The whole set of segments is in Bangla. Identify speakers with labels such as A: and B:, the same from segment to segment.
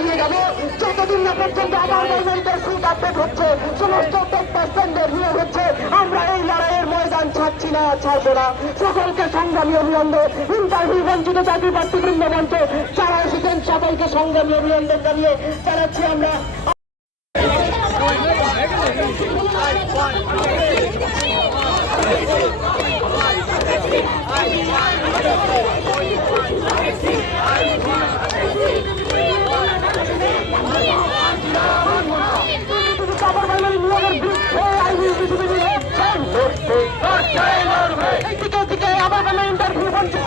A: চালিয়ে যাব যতদিন না পর্যন্ত আমার গভর্নমেন্টের সিট আপডেট হচ্ছে সমস্ত পেশেন্টের নিয়োগ হচ্ছে আমরা এই লড়াইয়ের ময়দান ছাড়ছি না ছাড়বো না সকলকে সংগ্রামী অভিনন্দন ইন্টারভিউ বঞ্চিত চাকরি প্রার্থীবৃন্দ মঞ্চ যারা এসেছেন সকলকে সংগ্রামী অভিনন্দন জানিয়ে জানাচ্ছি আমরা খবর বাংলার নিয়োগের বিরুদ্ধে আইনি পৃথিবী লড়ছেন লড়ছে লড়ছে লড়বে দিকে দিকে আবার বাংলা ইন্টারভিউ বঞ্চিত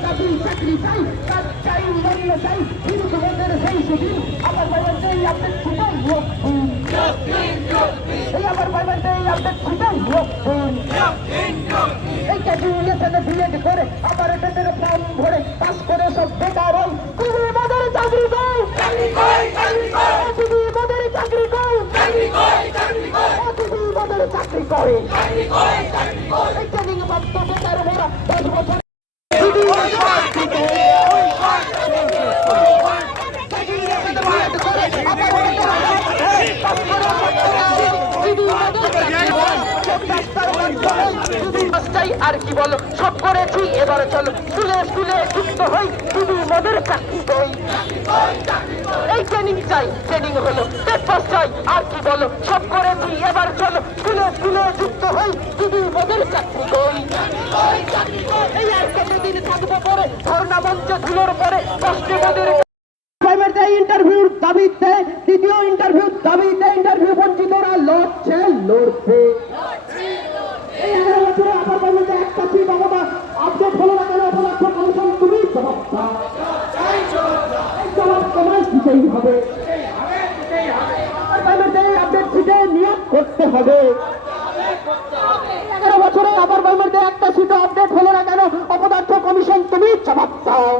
A: দিতে হবে করে আবার এটাতে ফর্ম ভরে পাস করে সব বেকার হল তুমি আমাদের চাকরি দাও তুমি আমাদের চাকরি দাও তুমি আমাদের চাকরি করে। এই ট্রেনিং প্রাপ্ত বেকার মোরা দশ বছর কি বলো? সব করেছি, এবারে চলো। স্কুলে স্কুলে যুক্ত হই, শুধু মদের চাকরি কই এই ট্রেনিং চাই ট্রেনিং হলো পেপার চাই। আর কি বলো? সব করেছি, এবার চলো। স্কুলে স্কুলে যুক্ত হই, শুধু মদের চাকরি কই এই আর কতদিন থাকব পরে? ধর্ণা মঞ্চে ধুলোর পরে কষ্টে মদের ইন্টারভিউর দাবিতে, দ্বিতীয় ইন্টারভিউ দাবিতে ইন্টারভিউ বঞ্চিতরা লড়ছে লড়ছে। এগারো বছরে আবার বলতে একটা সিটও আপডেট হলো না কেন? অপদার্থ কমিশন তুমি জবাব দাও।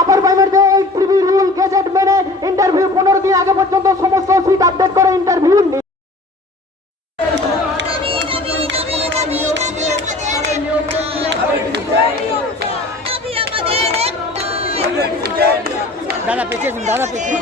A: আবার টিভি রুল গেজেট মেনে ইন্টারভিউ পনেরো দিন আগে পর্যন্ত সমস্ত সিট আপডেট করে ইন্টারভিউ
B: দাদা পেছিয়ে দিন, দাদা পেছিয়ে